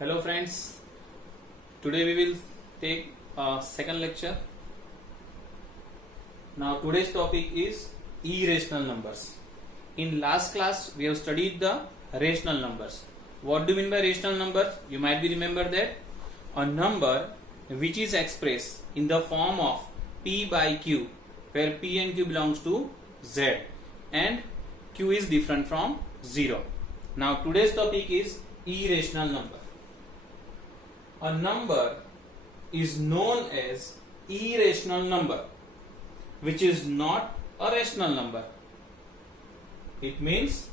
Hello friends, today we will take a second lecture. Now today's topic is irrational numbers. In last class we have studied the rational numbers. What do you mean by rational numbers? You might be remember that a number which is expressed in the form of p by q, where p and q belongs to z and q is different from 0. Now today's topic is irrational number. A number is known as irrational number, which is not a rational number. It means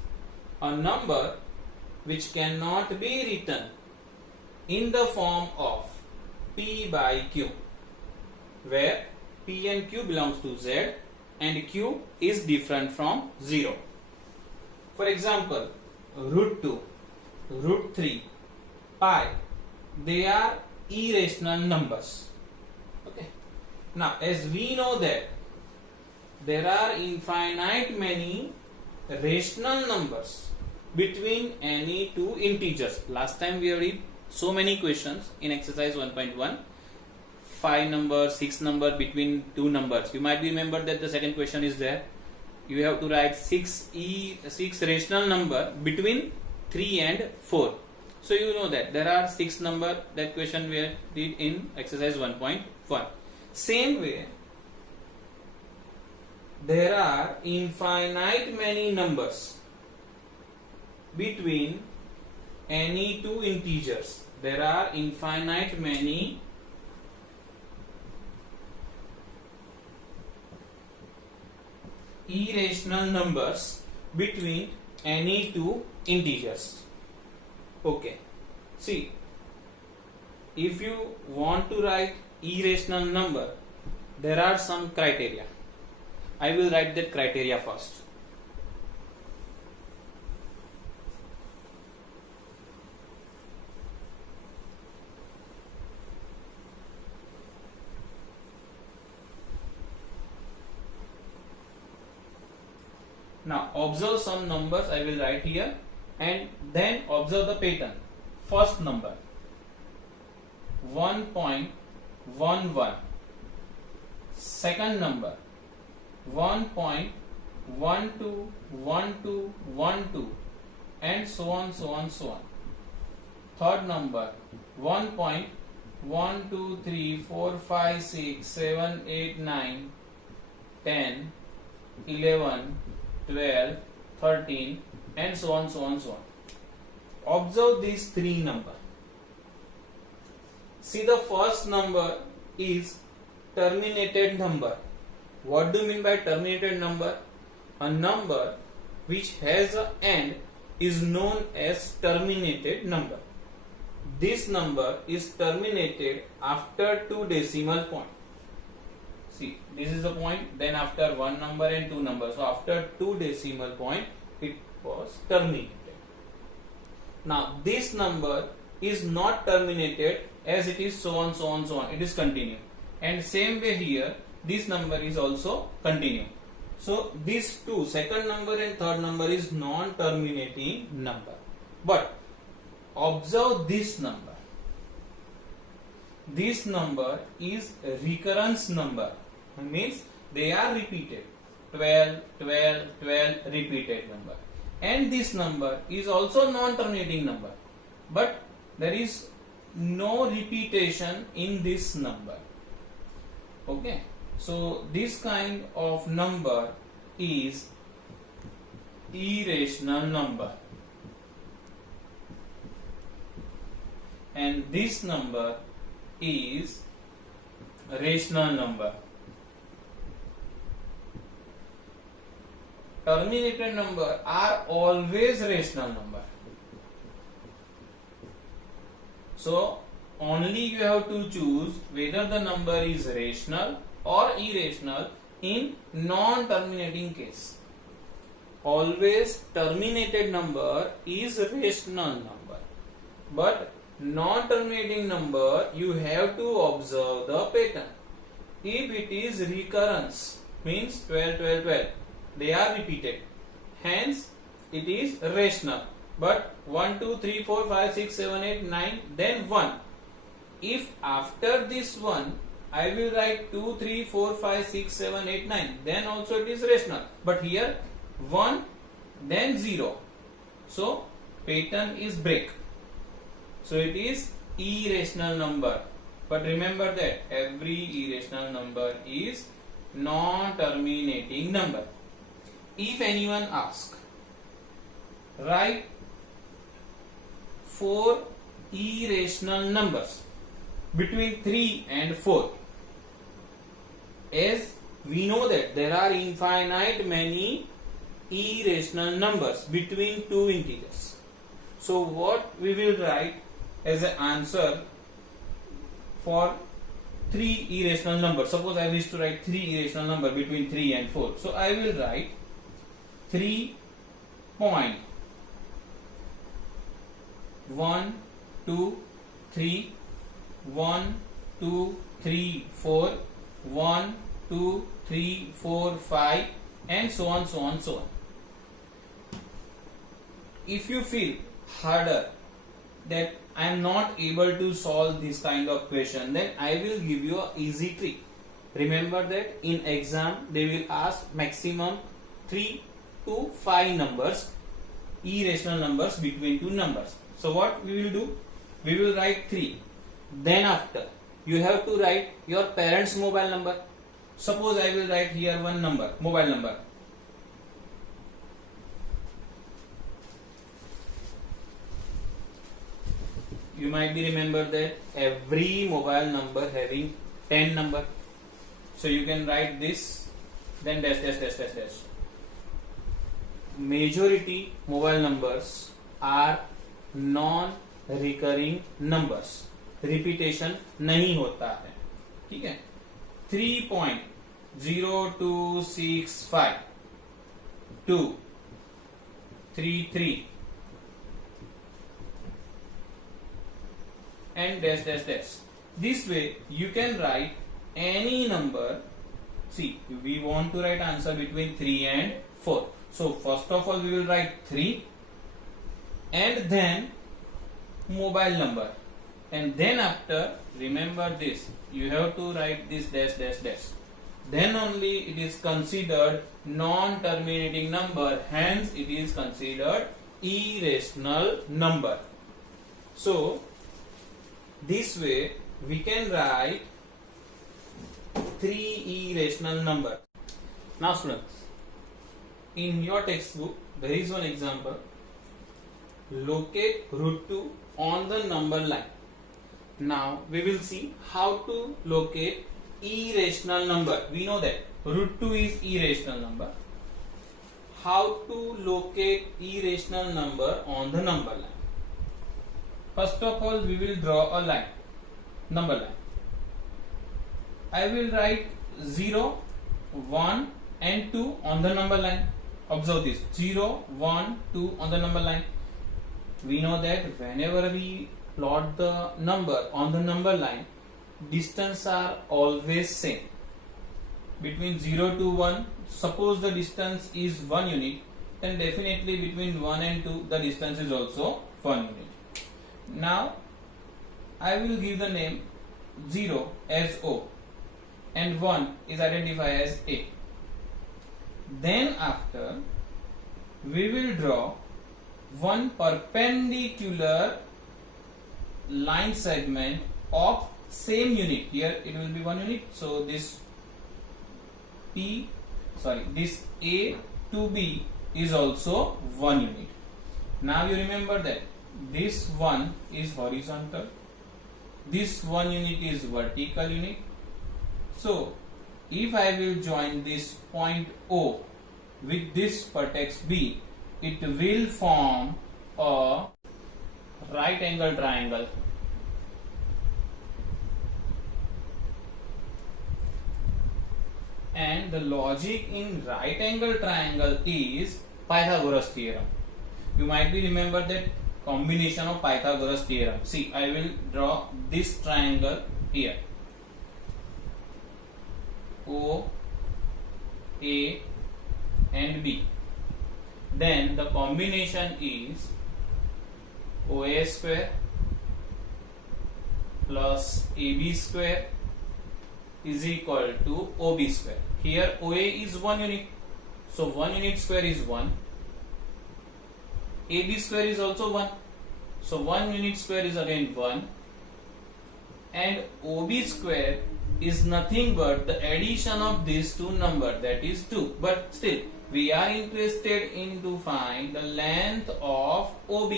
a number which cannot be written in the form of p by q, where p and q belongs to z and q is different from 0. For example, root 2, root 3, pi, they are irrational numbers. Okay. Now, as we know that there are infinite many rational numbers between any two integers. Last time we read so many questions in exercise 1.1. 5 number, 6 number between two numbers. You might remember that the second question is there. You have to write 6 rational number between 3 and 4. So you know that there are 6 number. That question we did in exercise 1.1. Same way, there are infinite many numbers between any two integers. There are infinite many irrational numbers between any two integers. Okay, see, if you want to write irrational number, there are some criteria. I will write that criteria first. Now observe some numbers I will write here and then observe the pattern. First number 1.11, second number 1.121212 and so on. Third number 1.123456789 10 11 12 13 and so on. Observe these three numbers. See, the first number is terminated number. What do you mean by terminated number? A number which has an end is known as terminated number. This number is terminated after two decimal points. See, this is the point, then after one number and two numbers. So after two decimal point, it was terminated. Now this number is not terminated, as it is so on. It is continued. And same way here, this number is also continued. So these two, second number and third number, is non-terminating number. But observe this number. This number is a recurrence number. It means they are repeated. 12, repeated number. And this number is also non-terminating number. But there is no repetition in this number. Okay. So this kind of number is irrational number. And this number is rational number. Terminated number are always rational number. So only you have to choose whether the number is rational or irrational in non-terminating case. Always terminated number is rational number, but non-terminating number you have to observe the pattern. If it is recurrence, means 12, they are repeated, hence it is rational. but 1, 2, 3, 4, 5, 6, 7, 8, 9, then 1. If after this 1 I will write 2, 3, 4, 5, 6, 7, 8, 9, then also it is rational. But here 1, then 0. So pattern is break. So it is irrational number. But remember that every irrational number is non-terminating number. If anyone asks, write 4 irrational numbers between 3 and 4. As we know that there are infinite many irrational numbers between two integers. So what we will write as an answer for 3 irrational numbers? Suppose I wish to write 3 irrational numbers between 3 and 4. So I will write 3 point 1, 2, 3, 1, 2, 3, 4, 1, 2, 3, 4, 5, and so on, so on, so on. If you feel harder that I am not able to solve this kind of question, then I will give you an easy trick. Remember that in exam they will ask maximum 3 to 5 numbers, irrational numbers between two numbers. So what we will do? We will write 3. Then after you have to write your parents' mobile number. Suppose I will write here one number, mobile number. You might be remember that every mobile number having 10 number. So you can write this, then dash dash dash dash dash. Majority mobile numbers are non-recurring numbers. Repetition नहीं होता है. ठीक है? 3.0265 2 3 3 and dash dash dash. This way you can write any number. See, we want to write answer between 3 and 4. So first of all we will write 3 and then mobile number, and then after remember this, you have to write this dash dash dash. Then only it is considered non-terminating number, hence it is considered irrational number. So this way we can write 3 irrational numbers. Now students, in your textbook there is one example. Locate root 2 on the number line. Now we will see how to locate irrational number. We know that root 2 is irrational number. How to locate irrational number on the number line? First of all we will draw a line, number line. I will write 0, 1 and 2 on the number line. Observe this, 0, 1, 2 on the number line. We know that whenever we plot the number on the number line, distance are always same. Between 0 to 1, suppose the distance is 1 unit, then definitely between 1 and 2 the distance is also 1 unit. Now I will give the name 0 as O and 1 is identified as A. Then after we will draw one perpendicular line segment of same unit. Here it will be 1 unit. So this this A to B is also 1 unit. Now you remember that this 1 is horizontal, this 1 unit is vertical unit. So if I will join this point O with this vertex B, it will form a right angle triangle. And the logic in right angle triangle is Pythagoras theorem. You might be remember that combination of Pythagoras theorem. See, I will draw this triangle here. O, A and B. Then the combination is OA square plus AB square is equal to OB square. Here OA is 1 unit, so 1 unit square is 1. AB square is also 1, so 1 unit square is again 1. And OB square is nothing but the addition of these two numbers, that is 2. But still we are interested in to find the length of OB.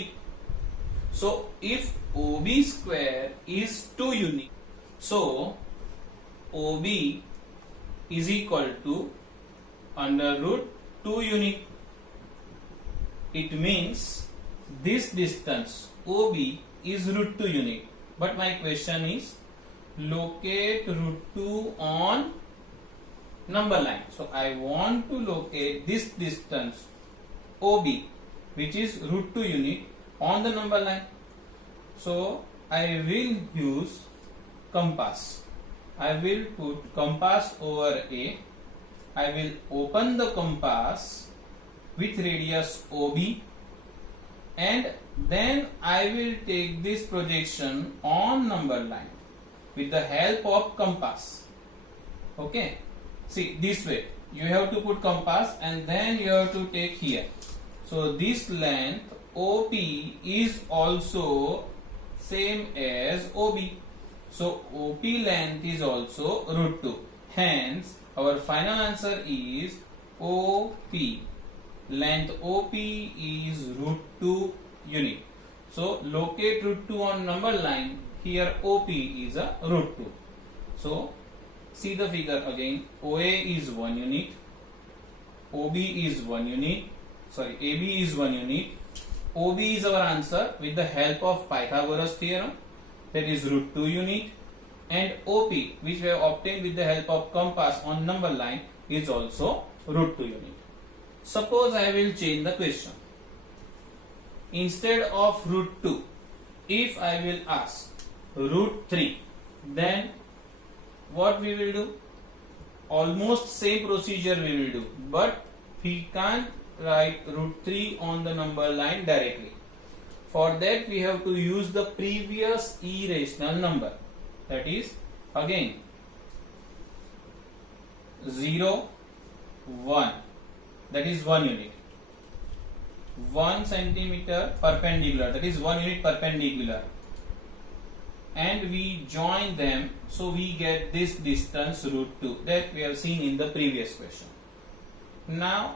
So if OB square is 2 unit, so OB is equal to under root 2 unit. It means this distance OB is root 2 unit. But my question is, locate root 2 on number line. So I want to locate this distance OB, which is root 2 unit, on the number line. So I will use compass. I will put compass over A. I will open the compass with radius OB, and then I will take this projection on number line with the help of compass. Okay, see, this way you have to put compass and then you have to take here. So this length OP is also same as OB. So OP length is also root 2. Hence our final answer is OP. Length OP is root 2 unit. So locate root 2 on number line. Here OP is a root 2. So see the figure again. OA is 1 unit. OB is 1 unit. Sorry, AB is 1 unit. OB is our answer with the help of Pythagoras theorem, that is root 2 unit. And OP, which we have obtained with the help of compass on number line, is also root 2 unit. Suppose I will change the question. Instead of root 2, if I will ask root 3, then what we will do? Almost same procedure we will do, but we can't write root 3 on the number line directly. For that we have to use the previous irrational number, that is again 0, 1, that is 1 unit. 1 centimeter perpendicular, that is 1 unit perpendicular, and we join them, so we get this distance root 2 that we have seen in the previous question. Now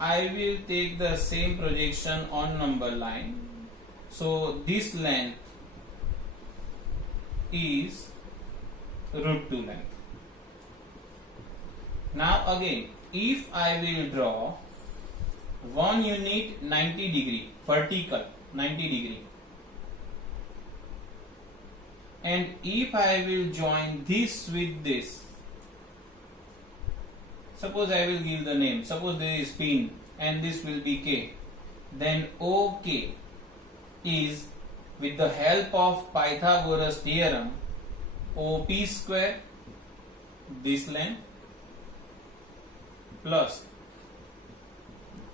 I will take the same projection on number line. So this length is root 2 length. Now again, if I will draw 1 unit 90 degree, vertical 90 degree, and if I will join this with this, suppose I will give the name, suppose there is pin and this will be K, then OK is, with the help of Pythagoras theorem, OP square, this length, plus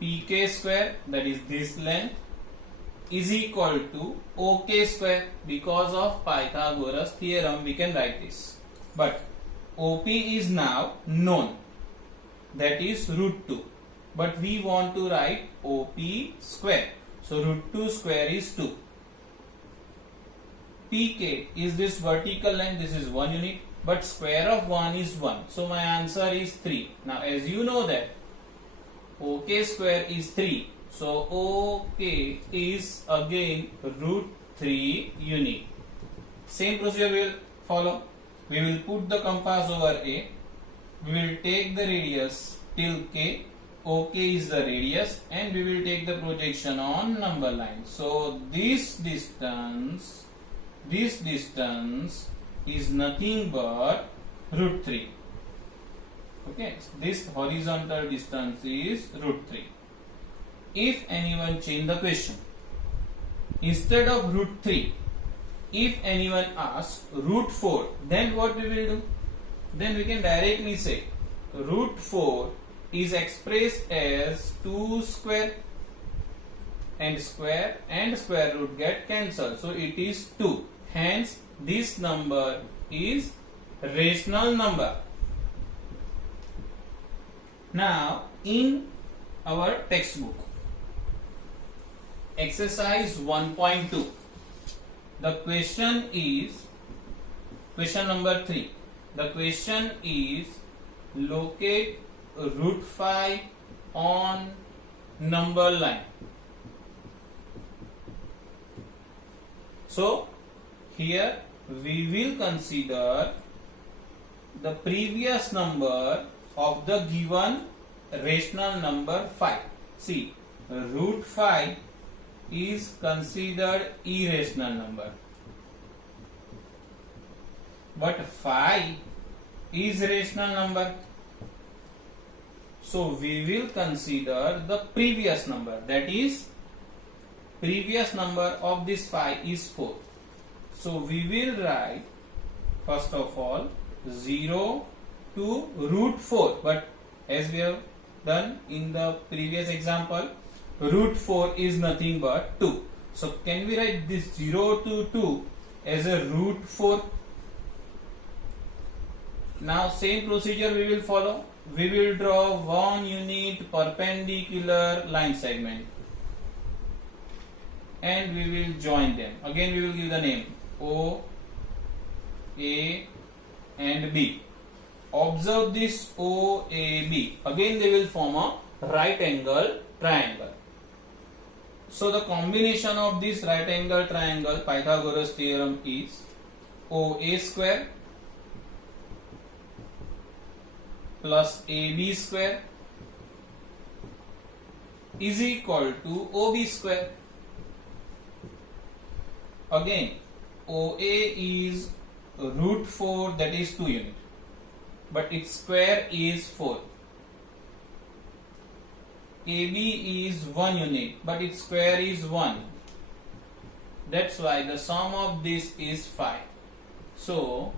PK square, that is this length, is equal to OK square. Because of Pythagoras theorem we can write this, but OP is now known, that is root 2, but we want to write OP square, so root 2 square is 2. PK is this vertical line, this is 1 unit, but square of 1 is 1, so my answer is 3. Now as you know that OK square is 3, so OK is again root 3 unit. Same procedure we will follow. We will put the compass over A, we will take the radius till K, OK is the radius, and we will take the projection on number line. So this distance is nothing but root 3. Okay, this horizontal distance is root 3. If anyone change the question, instead of root 3, if anyone asks root 4, then what we will do? Then we can directly say root 4 is expressed as 2 square. and square root get cancelled. So it is 2. Hence this number is rational number. Now in our textbook, exercise 1.2, the question is, question number 3. The question is, locate root 5 on number line. So here we will consider the previous number of the given rational number 5. See, root 5 is considered irrational number, but 5 is rational number. So we will consider the previous number, that is previous number of this 5 is 4. So we will write first of all 0 to root 4, but as we have done in the previous example, root 4 is nothing but 2. So can we write this 0 to 2 as a root 4? Now same procedure we will follow. We will draw one unit perpendicular line segment and we will join them. Again we will give the name O, A and B. Observe this OAB. Again they will form a right angle triangle. So the combination of this right angle triangle, Pythagoras theorem, is OA square plus AB square is equal to OB square. Again OA is root 4, that is 2 unit, but its square is 4. AB is 1 unit, but its square is 1. That's why the sum of this is 5. So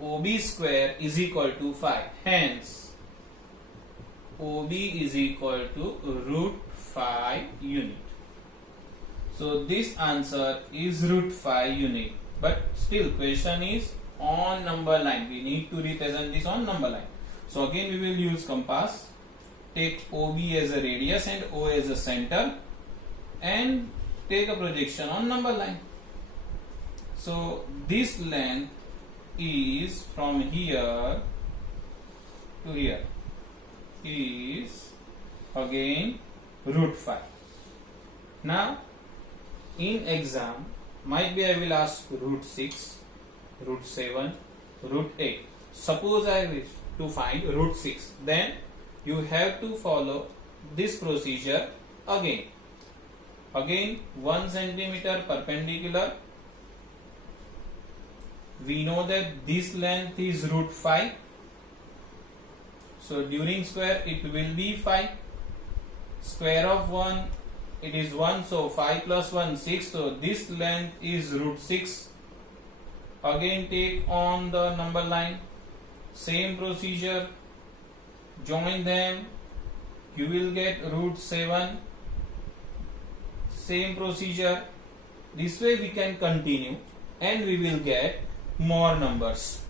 OB square is equal to 5. Hence OB is equal to root 5 unit. So this answer is root 5 unit. But still question is on number line. We need to represent this on number line. So again we will use compass. Take OB as a radius and O as a center and take a projection on number line. So this length is from here to here is again root 5. Now in exam might be I will ask root 6, root 7, root 8. Suppose I wish to find root 6, then you have to follow this procedure again. Again 1 centimeter perpendicular. We know that this length is root 5. So during square it will be 5. Square of 1, it is 1, so 5 plus 1, 6. So this length is root 6. Again take on the number line. Same procedure. Join them. You will get root 7. Same procedure. This way we can continue and we will get more numbers.